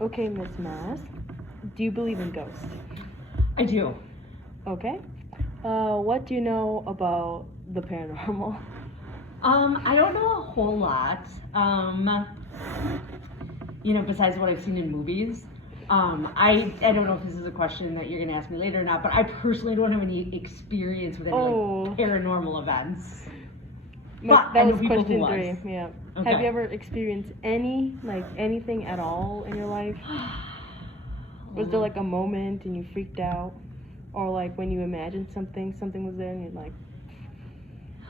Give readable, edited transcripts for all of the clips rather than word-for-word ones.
Okay, Miss Mass, do you believe in ghosts? I do. Okay. What do you know about the paranormal? I don't know a whole lot. Besides what I've seen in movies. I don't know if this is a question that you're gonna ask me later or not, but I personally don't have any experience with any paranormal events. That was question 3. Yeah. Okay. Have you ever experienced anything at all in your life? Was there like a moment and you freaked out, or like when you imagined something was there and you're like?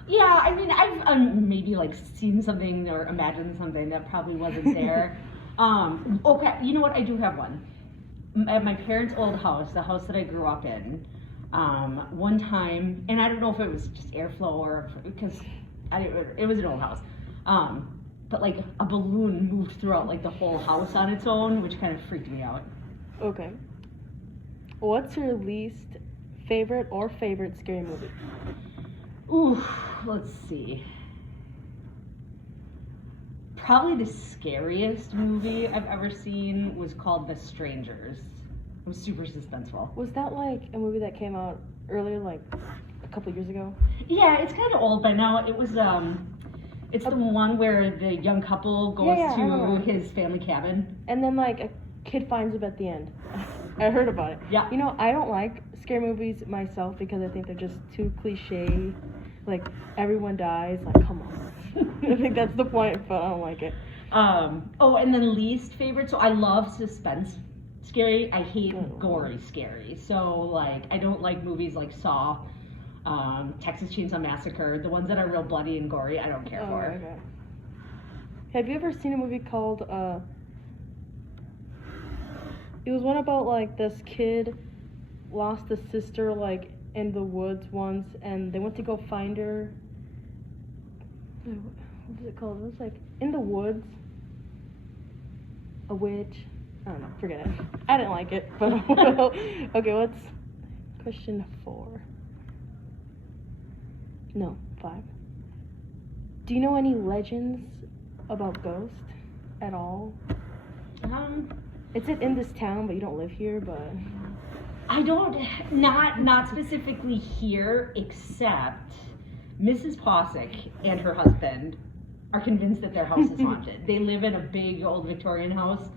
Yeah, I mean, I've maybe like seen something or imagined something that probably wasn't there. Okay, you know what? I do have one. At my parents' old house, the house that I grew up in, one time, and I don't know if it was just airflow or because it was an old house, but like a balloon moved throughout like the whole house on its own, which kind of freaked me out. Okay. What's your least favorite or favorite scary movie? Ooh, let's see. Probably the scariest movie I've ever seen was called The Strangers. It was super suspenseful. Was that like a movie that came out earlier, like a couple years ago? Yeah, it's kind of old, but no, it was it's the one where the young couple goes to his family cabin. And then like a kid finds him at the end. I heard about it. Yeah. You know, I don't like scary movies myself because I think they're just too cliche. Like everyone dies. Like, come on. I think that's the point, but I don't like it. And then least favorite. So I love suspense scary. I hate gory scary. So like I don't like movies like Saw, Texas Chainsaw Massacre, the ones that are real bloody and gory. I don't care for. Okay. Have you ever seen a movie called? It was one about like this kid lost a sister like in the woods once, and they went to go find her. What was it called? It was like in the woods. A witch. I don't know. Forget it. I didn't like it. But okay, what's question 4? No, 5. Do you know any legends about ghosts at all? It's in this town, but you don't live here. But I don't. Not specifically here, except Mrs. Posick and her husband are convinced that their house is haunted. They live in a big old Victorian house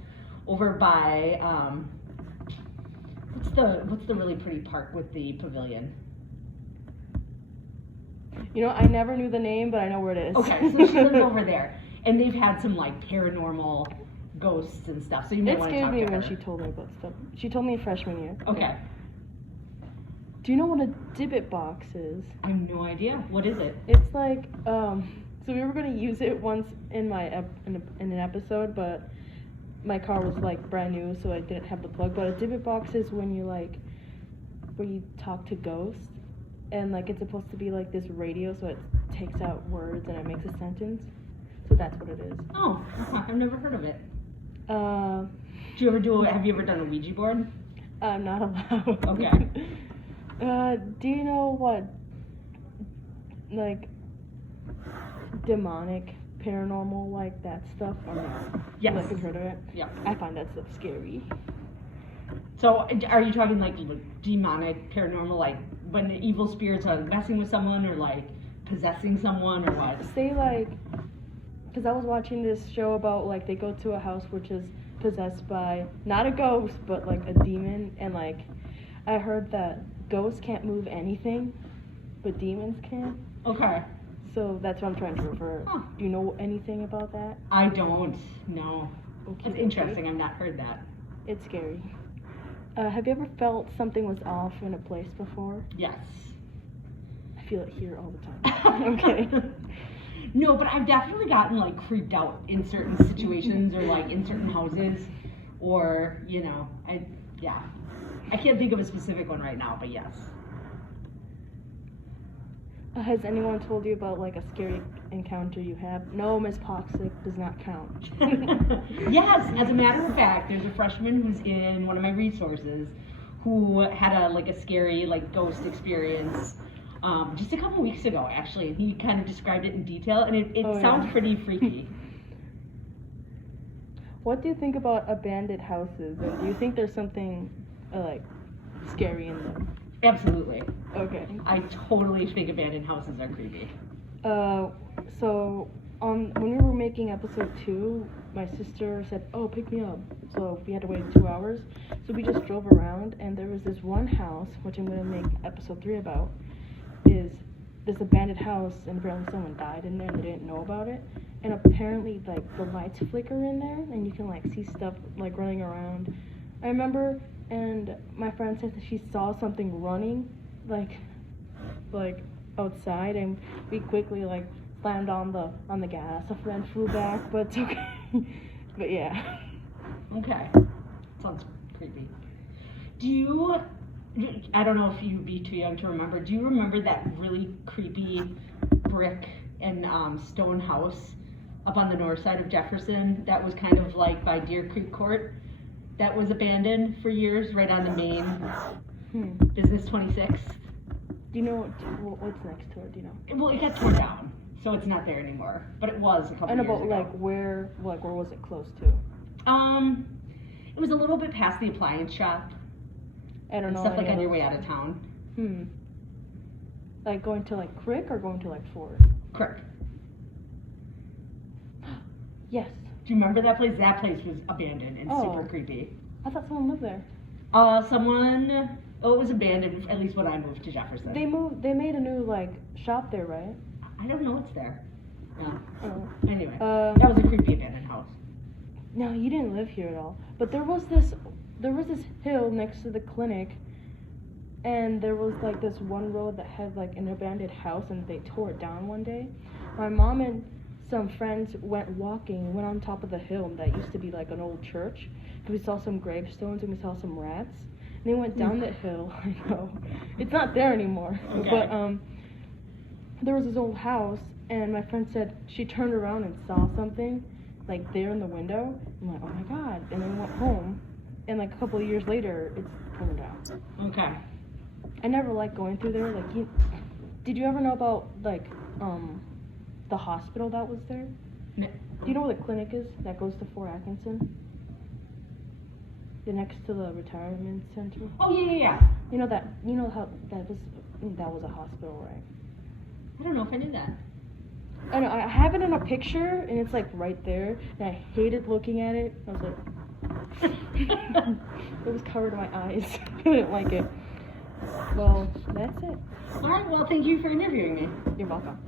over by what's the really pretty park with the pavilion? You know, I never knew the name, but I know where it is. Okay, so she lives over there, and they've had some like paranormal ghosts and stuff. So you may want to talk to her. It scared me when she told me about stuff. She told me freshman year. Okay. Do you know what a Dibbit box is? I have no idea. What is it? It's like so we were going to use it once in my in an episode, but my car was like brand new, so I didn't have the plug. But a Dibbit box is when you like where you talk to ghosts, and like it's supposed to be like this radio, so it takes out words and it makes a sentence. So that's what it is. Oh, I've never heard of it. Have you ever done a Ouija board? I'm not allowed. Okay. Do you know what, like, demonic, paranormal, like that stuff? Or not? Yes. Like, you've heard of it? Yeah. I find that stuff scary. So, are you talking like demonic, paranormal, like when the evil spirits are messing with someone or like possessing someone or what? Say like, because I was watching this show about like they go to a house which is possessed by not a ghost but like a demon, and like I heard that ghosts can't move anything, but demons can. Okay. So that's what I'm trying to refer. Huh. Do you know anything about that? I don't. No. Okay. It's interesting. I've not heard that. It's scary. Have you ever felt something was off in a place before? Yes. I feel it here all the time. Okay. No, but I've definitely gotten like creeped out in certain situations or like in certain houses, or I can't think of a specific one right now, but yes. Has anyone told you about like a scary encounter you have? No, Miss Poxic does not count. Yes, as a matter of fact, there's a freshman who's in one of my resources who had a scary like ghost experience just a couple weeks ago, actually. He kind of described it in detail, and it sounds pretty freaky. What do you think about abandoned houses? Or do you think there's something like scary in them? Absolutely. Okay. I totally think abandoned houses are creepy. So when we were making episode 2, my sister said, "Oh, pick me up." So we had to wait 2 hours. So we just drove around, and there was this one house, which I'm gonna make episode 3 about, is this abandoned house, and apparently someone died in there, and they didn't know about it. And apparently, like, the lights flicker in there, and you can like see stuff like running around. I remember, and my friend said that she saw something running, like outside, and we quickly like slammed on the gas. A friend flew back, but it's okay. But yeah. Okay. Sounds creepy. I don't know if you'd be too young to remember, do you remember that really creepy brick and stone house up on the north side of Jefferson that was kind of like by Deer Creek Court that was abandoned for years right on the main Business 26? Do you know what's next to it? Do you know? Well, it got torn down, so it's not there anymore. But it was a couple years ago. And about where was it close to? It was a little bit past the appliance shop. I don't know. Stuff like on your way out of town. Like going to like Crick or going to like Ford? Crick. Yes. Do you remember that place? That place was abandoned and super creepy. I thought someone lived there. It was abandoned, at least when I moved to Jefferson. They made a new like shop there, right? I don't know what's there. Yeah. Oh. Anyway, that was a creepy abandoned house. No, you didn't live here at all. But there was this hill next to the clinic, and there was like this one road that had like an abandoned house, and they tore it down one day. My mom and some friends went on top of the hill that used to be like an old church. We saw some gravestones and we saw some rats. And they went down the hill. I know. It's not there anymore. Okay. But there was this old house, and my friend said she turned around and saw something like there in the window. I'm like, oh my god. And then we went home, and like a couple of years later, it's burned out. Okay. I never liked going through there. Like, did you ever know about like the hospital that was there? No. Do you know where the clinic is that goes to Fort Atkinson? The next to the retirement center. Oh yeah. You know how that was a hospital, right? I don't know if I knew that. I know. I have it in a picture, and it's like right there. And I hated looking at it. I was like, it was covered in my eyes. I didn't like it. Well, that's it. All right. Well, thank you for interviewing me. You're welcome.